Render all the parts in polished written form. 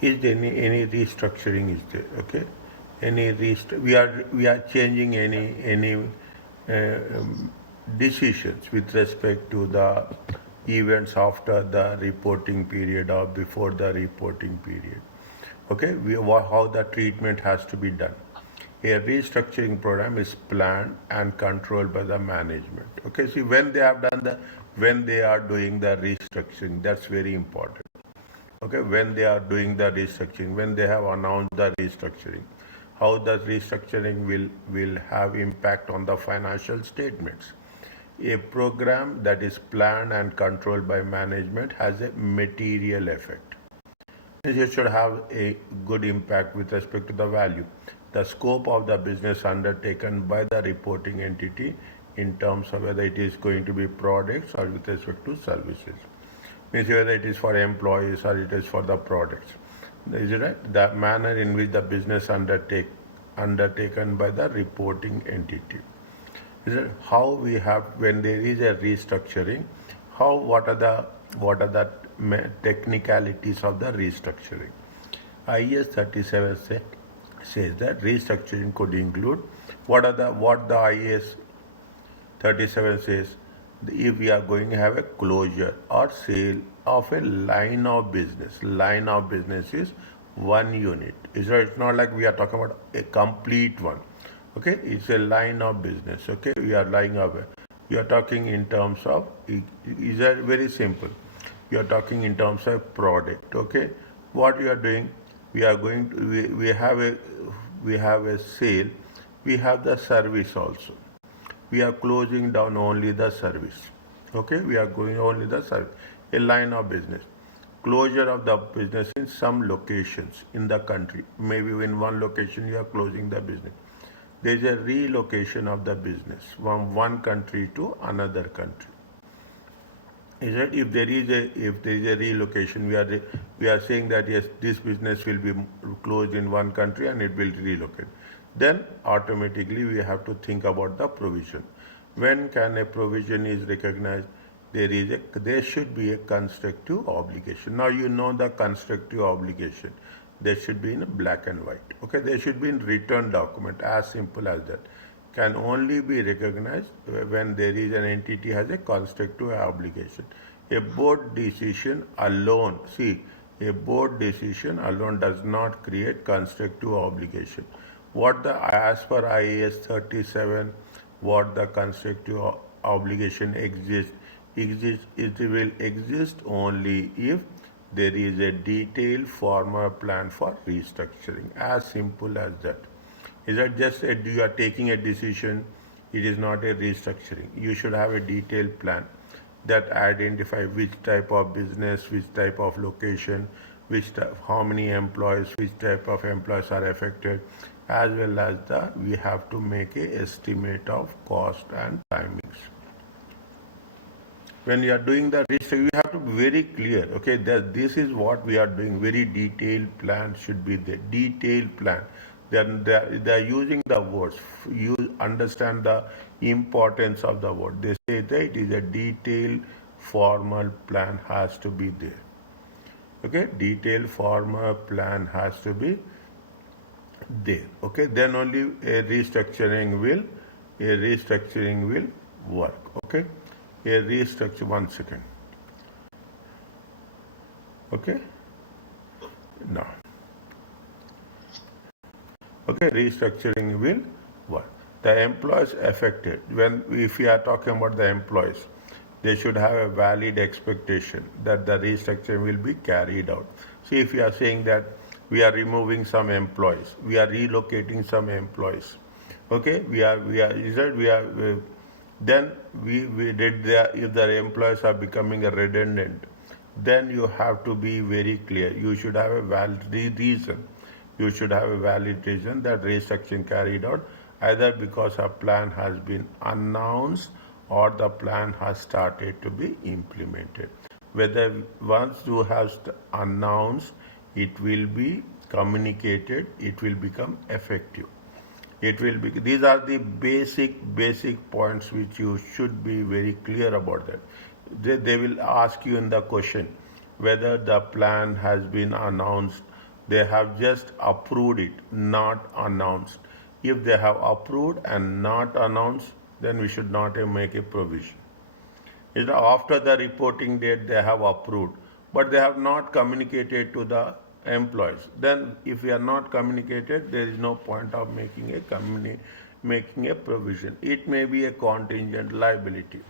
is there any restructuring is there? Okay, we are changing any decisions with respect to the events after the reporting period or before the reporting period. Okay, how the treatment has to be done. A restructuring program is planned and controlled by the management. Okay, see, when they are doing the restructuring, that's very important. Okay, when they are doing the restructuring, when they have announced the restructuring, how the restructuring will have impact on the financial statements. A program that is planned and controlled by management has a material effect. It should have a good impact with respect to the value, the scope of the business undertaken by the reporting entity in terms of whether it is going to be products or with respect to services. Means whether it is for employees or it is for the products. Is it right? The manner in which the business undertaken by the reporting entity. Is it how we have when there is a restructuring? What are the technicalities of the restructuring? IAS 37 says that restructuring could include what the IAS 37 says, if we are going to have a closure or sale of a line of business. Line of business is one unit. It's not like we are talking about a complete one. Okay, it's a line of business. Okay, we are talking in terms of, is that very simple. You are talking in terms of product. Okay, what you are doing, we have a sale, we have the service also. We are closing down only the service. Okay, we are going only the service. A line of business. Closure of the business in some locations in the country. Maybe in one location you are closing the business. There is a relocation of the business from one country to another country. Is that if there is a relocation, we are saying that yes, this business will be closed in one country and it will relocate. Then automatically we have to think about the provision. When can a provision is recognized? There should be a constructive obligation. Now you know the constructive obligation. There should be in black and white. Okay, there should be in written document, as simple as that. Can only be recognized when there is an entity has a constructive obligation. A board decision alone, a board decision alone does not create constructive obligation. As per IAS 37, what the constructive obligation exists, it will exist only if there is a detailed formal plan for restructuring. As simple as that. Is that just you are taking a decision? It is not a restructuring. You should have a detailed plan that identify which type of business, which type of location, how many employees, which type of employees are affected, as well as we have to make a estimate of cost and timings. When you are doing the research, you have to be very clear, okay, that this is what we are doing. Very detailed plan should be there. Detailed plan. They are using the words. You understand the importance of the word. They say that it is a detailed formal plan has to be there. Okay, detailed formal plan has to be there. Okay, then only a restructuring will work. Okay. A restructure, 1 second. Okay, now, okay, restructuring will work. The employees affected, if we are talking about the employees, they should have a valid expectation that the restructuring will be carried out. See, if you are saying that we are removing some employees, we are relocating some employees, okay, then if the employees are becoming redundant, then you have to be very clear. You should have a valid reason. You should have a valid reason that restructuring carried out either because a plan has been announced or the plan has started to be implemented. Whether once you have announced, it will be communicated, it will become effective. These are the basic points which you should be very clear about that. They will ask you in the question whether the plan has been announced They have just approved it, not announced. If they have approved and not announced, then we should not make a provision. After the reporting date, they have approved, but they have not communicated to the employees. Then, if we are not communicated, there is no point of making a provision. It may be a contingent liability.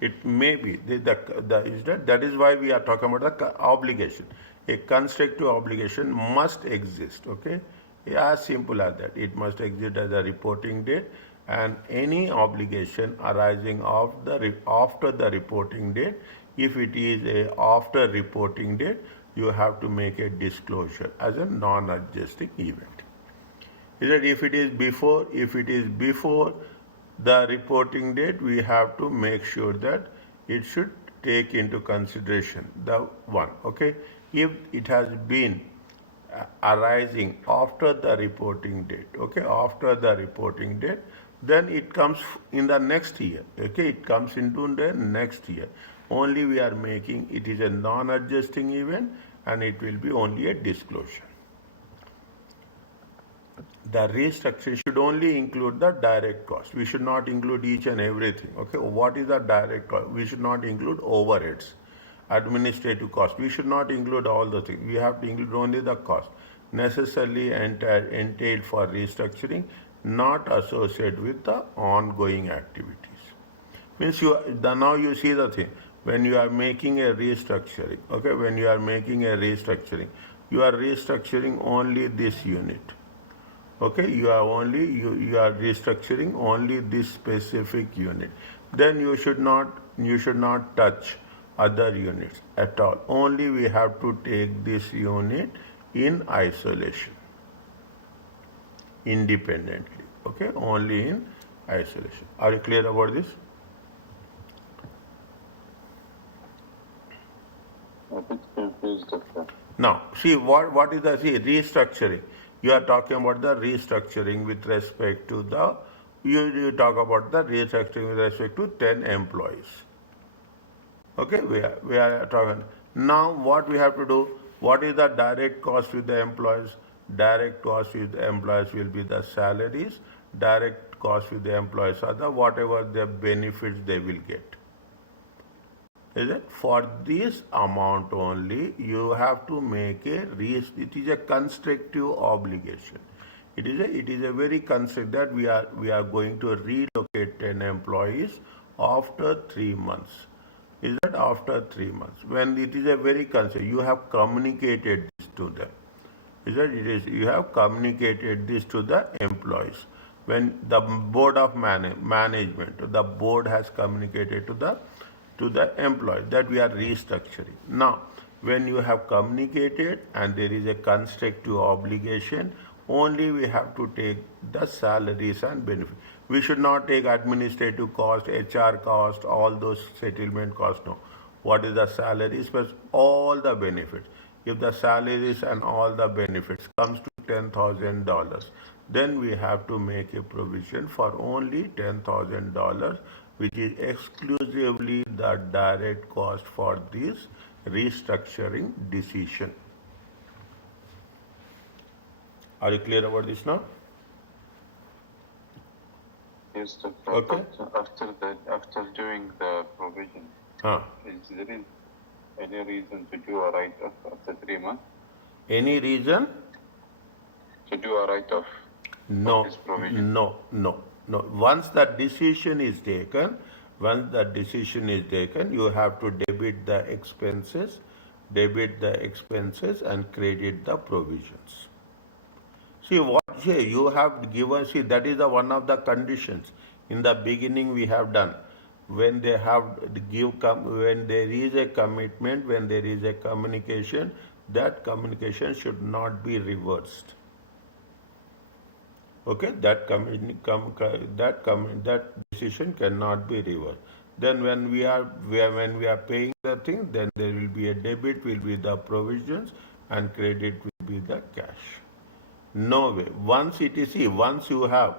It may be that is why we are talking about the obligation. A constructive obligation must exist. Okay, as simple as that. It must exist as a reporting date, and any obligation arising after the reporting date, if it is a after reporting date, you have to make a disclosure as a non-adjusting event. Is that if it is before the reporting date, we have to make sure that it should take into consideration the one. Okay, if it has been arising after the reporting date, okay, after the reporting date, then it comes in the next year. Okay, it comes into the next year. Only we are making it is a non-adjusting event, and it will be only a disclosure. The restructuring should only include the direct cost. We should not include each and everything. Okay, what is the direct cost? We should not include overheads, administrative cost. We should not include all the things. We have to include only the cost necessarily entailed for restructuring, not associated with the ongoing activities. Means now you see the thing. When you are making a restructuring, okay, when you are making a restructuring, you are restructuring only this unit. Okay, you are restructuring only this specific unit. Then you should not touch other units at all. Only we have to take this unit in isolation, independently. Okay, only in isolation. Are you clear about this? A bit confused, doctor. Now, see what is the restructuring? You are talking about the restructuring with respect to the you talk about the restructuring with respect to 10 employees. Okay, we are talking now. What we have to do? What is the direct cost with the employees? Direct cost with the employees will be the salaries. Direct cost with the employees are the whatever the benefits they will get. Is it? For this amount only, you have to make it is a constructive obligation. It is a very constructive that we are going to relocate 10 employees after 3 months. Is that after 3 months? When it is a very constructive, you have communicated this to them. Is that you have communicated this to the employees. When the board of management, the board has communicated to the employee that we are restructuring. Now, when you have communicated and there is a constructive obligation, only we have to take the salaries and benefits. We should not take administrative cost, HR cost, all those settlement costs. No. What is the salaries plus all the benefits? If the salaries and all the benefits comes to $10,000, then we have to make a provision for only $10,000, which is exclusively the direct cost for this restructuring decision. Are you clear about this now? Yes, doctor. Okay. After doing the provision, is there any reason to do a write-off after 3 months? Any reason? To do a write-off? No, this provision? no. Once the decision is taken, you have to debit the expenses and credit the provisions. See what you have given. See, that is one of the conditions in the beginning we have done. When they have when there is a commitment, when there is a communication, that communication should not be reversed. Okay, that decision cannot be reversed. Then when we are paying the thing, then there will be a debit will be the provisions and credit will be the cash. No way. Once you have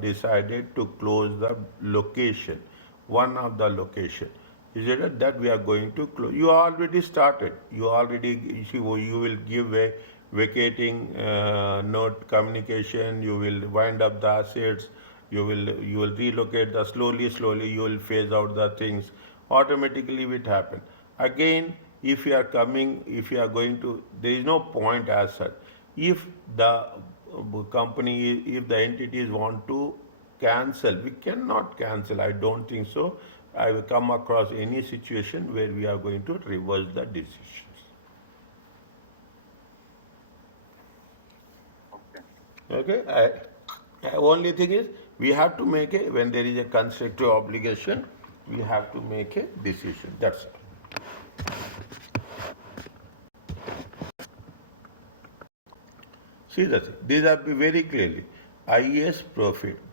decided to close the location, one of the location, Is it that we are going to close? You already started. You already, you will give a vacating note communication. You will wind up the assets. You will relocate the slowly. You will phase out the things. Automatically, it happen. Again, if you are going to, there is no point as such. If the company, if the entities want to cancel, we cannot cancel. I don't think so. I will come across any situation where we are going to reverse the decisions. Okay. Only thing is we have to make when there is a constructive obligation, we have to make a decision. That's all. See that these are very clearly. IAS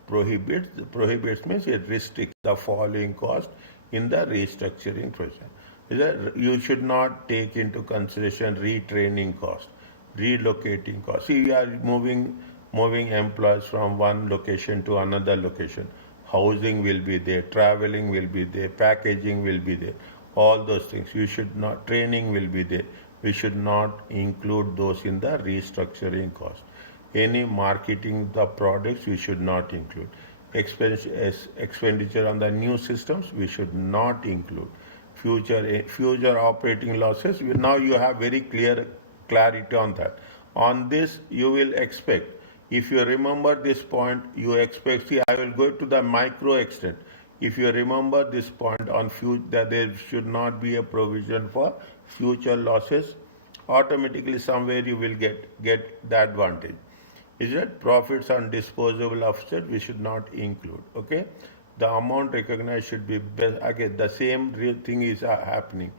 prohibits means it restricts the following cost in the restructuring process. Is that you should not take into consideration retraining cost, relocating cost. See, you are moving employees from one location to another location. Housing will be there, traveling will be there, packaging will be there. All those things you should not. Training will be there. We should not include those in the restructuring cost. Any marketing the products we should not include. Expenditure on the new systems we should not include. Future operating losses. Now you have very clarity on that. On this you will expect. If you remember this point, you expect. See, I will go to the micro extent. If you remember this point on that there should not be a provision for future losses, automatically somewhere you will get the advantage. Is that profits on disposable offset we should not include. Okay, the amount recognized should be best. Again, the same real thing is happening.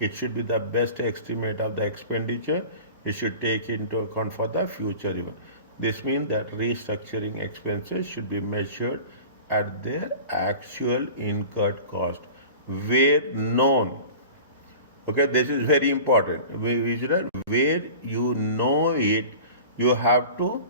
It should be the best estimate of the expenditure. It should take into account for the future event. This means that restructuring expenses should be measured at their actual incurred cost, where known. Okay, this is very important. Where you know it, you have to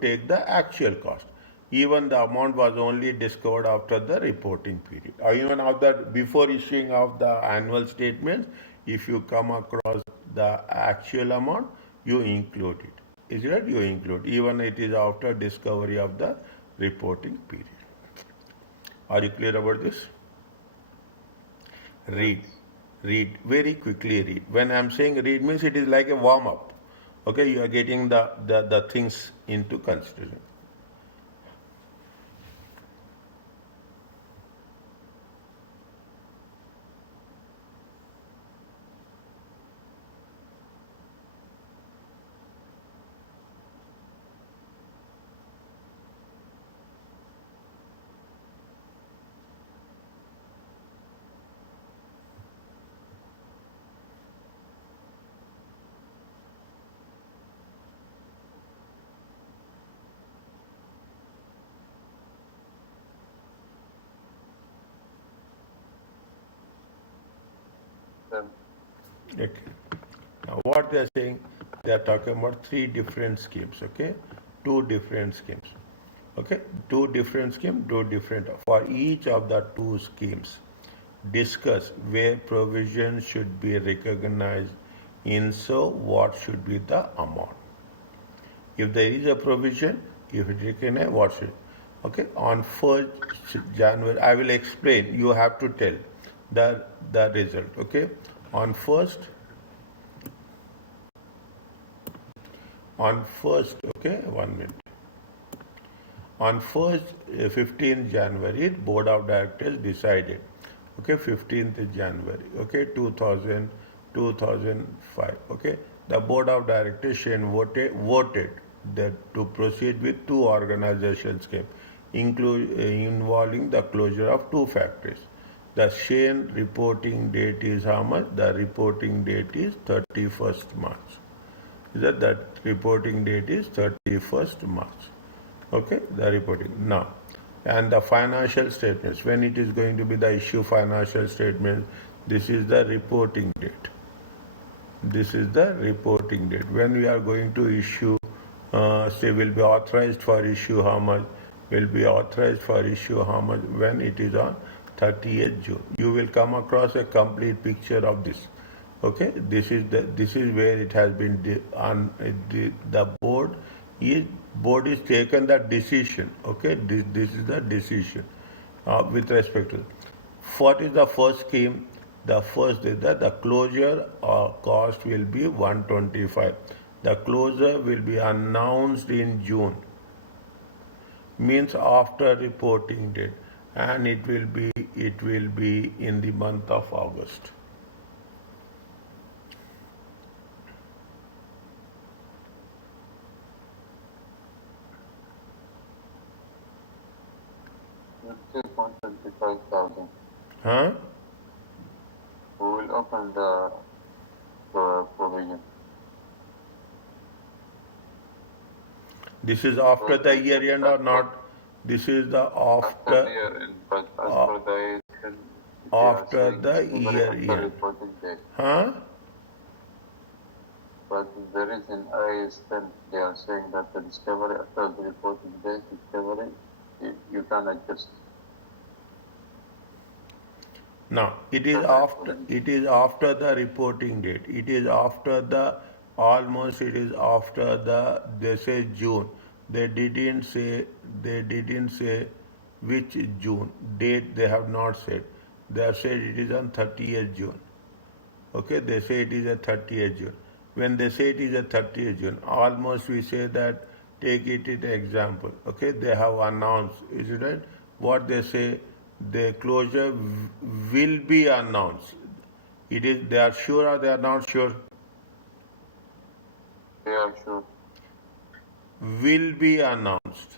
take the actual cost. Even the amount was only discovered after the reporting period, or even after before issuing of the annual statements. If you come across the actual amount, you include it. Is it right? You include even it is after discovery of the reporting period. Are you clear about this? Read very quickly. Read. When I'm saying read means it is like a warm up. Okay, you are getting the things into consideration. Okay. Now what they are saying, they are talking about 3 different schemes. Okay, 2 different schemes. Okay, 2 different schemes, 2 different. For each of the 2 schemes, discuss where provision should be recognized. In so, what should be the amount? If there is a provision, if it recognized, what should? Okay, on 1st January, I will explain. You have to tell the result. Okay, on first, okay, 1 minute. On 15th January, Board of Directors decided. Okay, 15th January. Okay, 2005. Okay, the Board of Directors voted that to proceed with 2 organization schemes, involving the closure of 2 factories. The Shane reporting date is how much? The reporting date is 31st March. Is that reporting date is 31st March. Okay, the reporting. Now, and the financial statements, when it is going to be the issue financial statement, this is the reporting date. This is the reporting date. When we are going to issue, say will be authorized for issue how much, will be authorized for issue how much, when it is on 30th June. You will come across a complete picture of this. Okay, this is where it has been the board is taken the decision. Okay, this is the decision with respect to what is the first scheme. The first is that the closure cost will be 125. The closure will be announced in June, means after reporting date, and it will be in the month of August. Let's say 125,000. Huh? Who will open the provision? This is after the year end or not? This is the After the year end, but as per the IAS, after the year after end. reporting date. Huh? But there is an IAS 10, they are saying that the discovery after the reporting date, discovery, you can adjust. Now it is after the reporting date. It is after the they say June. They didn't say which June date. They have not said. They have said it is on 30th June. Okay, they say it is a 30th June. When they say it is a 30th June, almost we say that, take it in example. Okay, they have announced, is it right? What they say, the closure will be announced. They are sure or they are not sure? They are sure. Will be announced.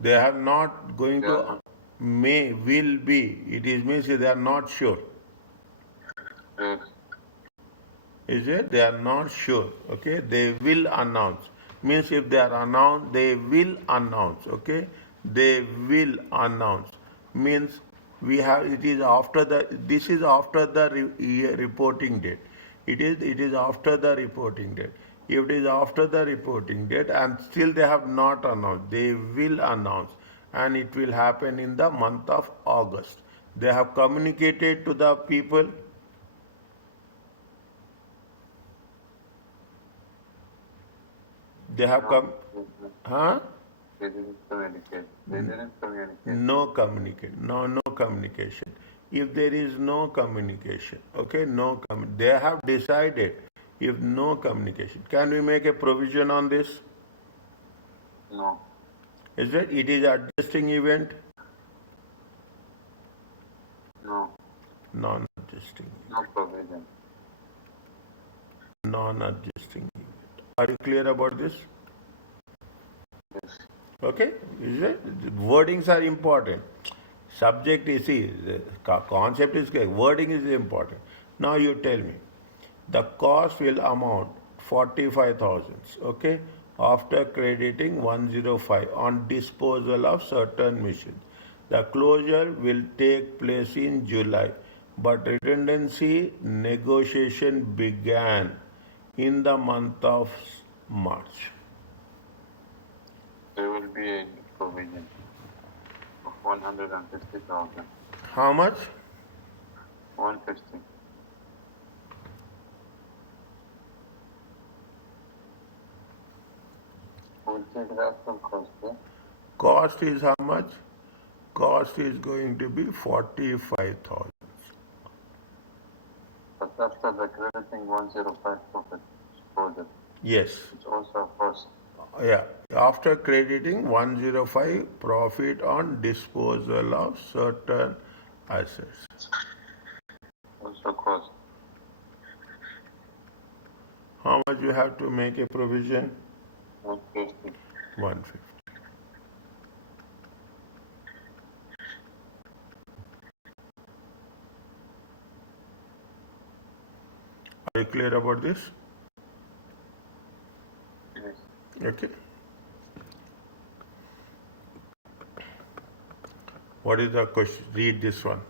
They have not going to, may, will be. It is means they are not sure. Yes. Is it? They are not sure. Okay, they will announce. Means if they are announced, they will announce. Okay, they will announce. Means we have. It is after the. This is after the reporting date. It is after the reporting date. If it is after the reporting date and still they have not announced, they will announce, and it will happen in the month of August. They have communicated to the people. They have come, huh? They didn't communicate. They didn't communicate. No communication. No communication. If there is no communication, okay, they have decided. If no communication, can we make a provision on this? No. Is it? It is adjusting event. No. Non-adjusting. No provision. Non-adjusting event. Are you clear about this? Yes. Okay, is it? Wordings are important. Subject is, see, the concept is clear. Wording is important. Now you tell me, the cost will amount 45,000. Okay, after crediting 105 on disposal of certain machines. The closure will take place in July, but redundancy negotiation began in the month of March. There will be a provision of 150,000. How much? 150. We'll take that from cost, yeah? Cost is how much? Cost is going to be 45,000. But after the crediting 105 profit exposure, Yes. it's also a cost. Yeah. After crediting 105 profit on disposal of certain assets. Also cost. How much you have to make a provision? 150. 150. Are you clear about this? Yes. Okay. What is the question? Read this one.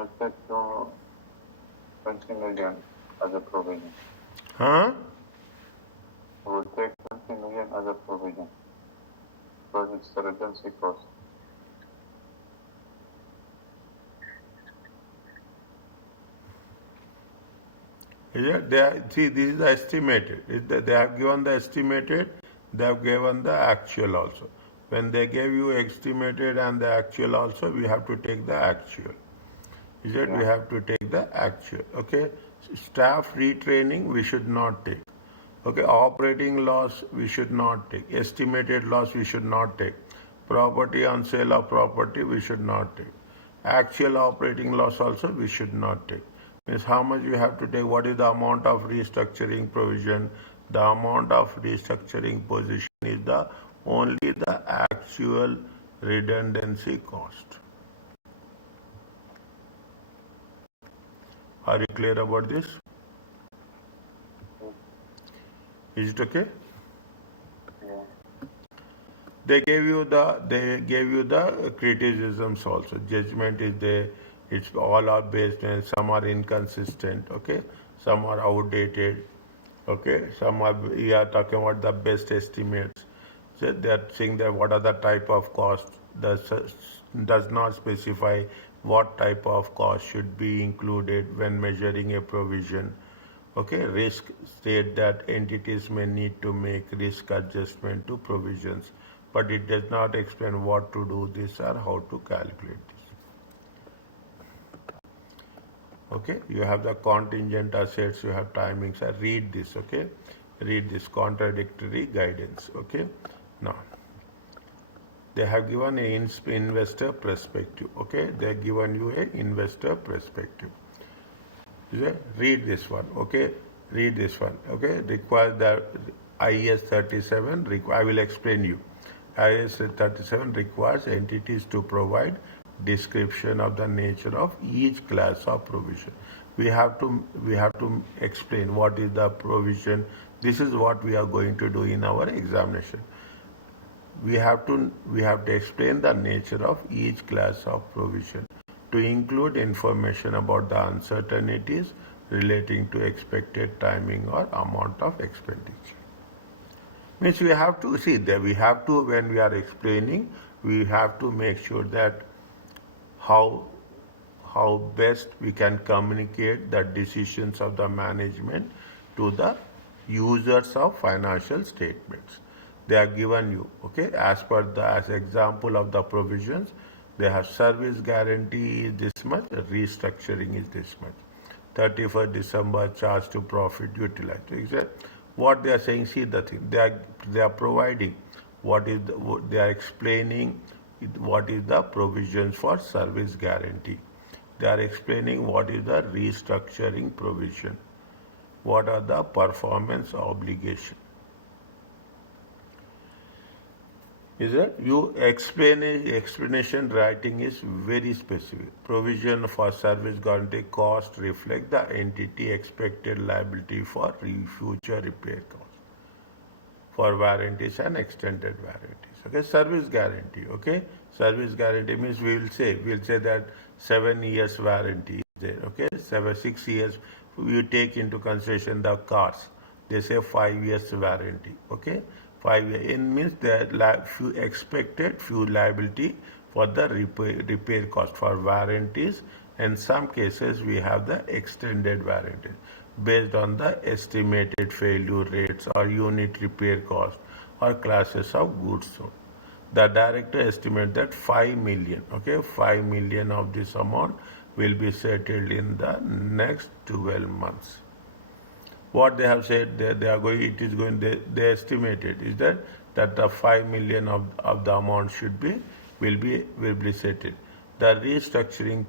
I said to 20 million as a provision. Huh? We would take 20 million as a provision because it's the redundancy cost. See, this is the estimated. They have given the estimated, they have given the actual also. When they gave you estimated and the actual also, we have to take the actual. Is it? Yeah. We have to take the actual. Okay. Staff retraining, we should not take. Okay. Operating loss, we should not take. Estimated loss, we should not take. Property on sale of property, we should not take. Actual operating loss also, we should not take. Means how much we have to take, what is the amount of restructuring provision. The amount of restructuring position is the only the actual redundancy cost. Are you clear about this? Is it okay? Yeah. They gave you the criticisms also. Judgment is there. It's all are based on, some are inconsistent, okay? Some are outdated, okay? Some are, we are talking about the best estimates. So they are saying that what are the type of cost, does not specify what type of cost should be included when measuring a provision. Okay, risk state that entities may need to make risk adjustment to provisions, but it does not explain what to do this or how to calculate this. Okay, you have the contingent assets, you have timings. I read this, okay? Read this contradictory guidance, okay? Now, they have given a investor perspective, okay? They have given you a investor perspective. Read this one, okay? Read this one, okay? Require the IAS 37, I will explain you. IAS 37 requires entities to provide description of the nature of each class of provision. We have to explain what is the provision. This is what we are going to do in our examination. We have to explain the nature of each class of provision, to include information about the uncertainties relating to expected timing or amount of expenditure. Means we have to see that when we are explaining, we have to make sure that how best we can communicate the decisions of the management to the users of financial statements. They are given you, okay, as example of the provisions. They have service guarantee is this much, restructuring is this much. 31st December charge to profit utilized. What they are saying, see the thing, they are providing they are explaining what is the provisions for service guarantee. They are explaining what is the restructuring provision. What are the performance obligation. Is it? You explanation writing is very specific. Provision for service guarantee cost reflect the entity expected liability for future repair costs, for warranties and extended warranties. Okay, service guarantee. Okay, service guarantee means we'll say that 7 years warranty is there. Okay, 6 years. You take into consideration the cars. They say 5 years warranty. Okay. 5 years. It means that expected few liability for the repair cost for warranties. In some cases, we have the extended warranty based on the estimated failure rates or unit repair cost or classes of goods sold. The director estimates that 5 million, okay, 5 million of this amount will be settled in the next 12 months. What they have said, they estimated is that the 5 million of the amount will be settled. The restructuring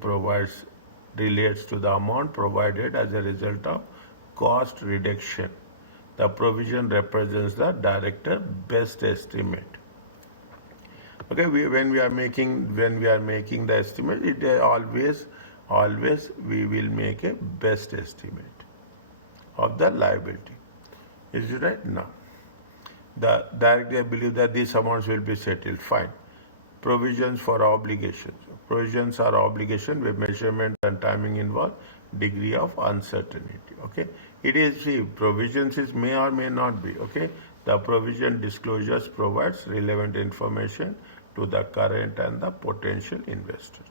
relates to the amount provided as a result of cost reduction. The provision represents the director best estimate. Okay, when we are making the estimate, it always we will make a best estimate of the liability. Is it right? Now, the director believe that these amounts will be settled. Fine. Provisions for obligations. Provisions are obligation where measurement and timing involve degree of uncertainty. Okay, it is, see, provisions is may or may not be. Okay, the provision disclosures provides relevant information to the current and the potential investors.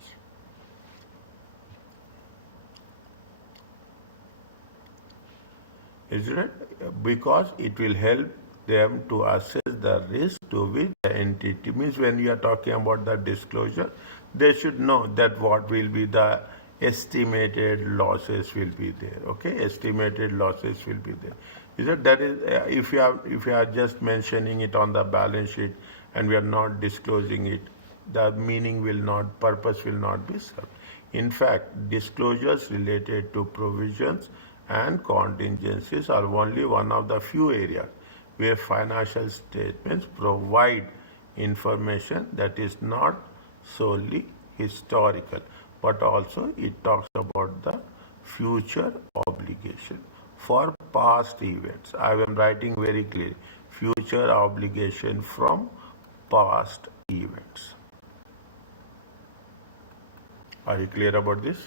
Is it? Because it will help them to assess the risk to which the entity, means when you are talking about the disclosure, they should know that what will be the estimated losses will be there. Okay, estimated losses will be there. Is it? That is, if you are just mentioning it on the balance sheet and we are not disclosing it, the meaning will not, purpose will not be served. In fact, disclosures related to provisions and contingencies are only one of the few areas where financial statements provide information that is not solely historical, but also it talks about the future obligation for past events. I am writing very clearly, future obligation from past events. Are you clear about this?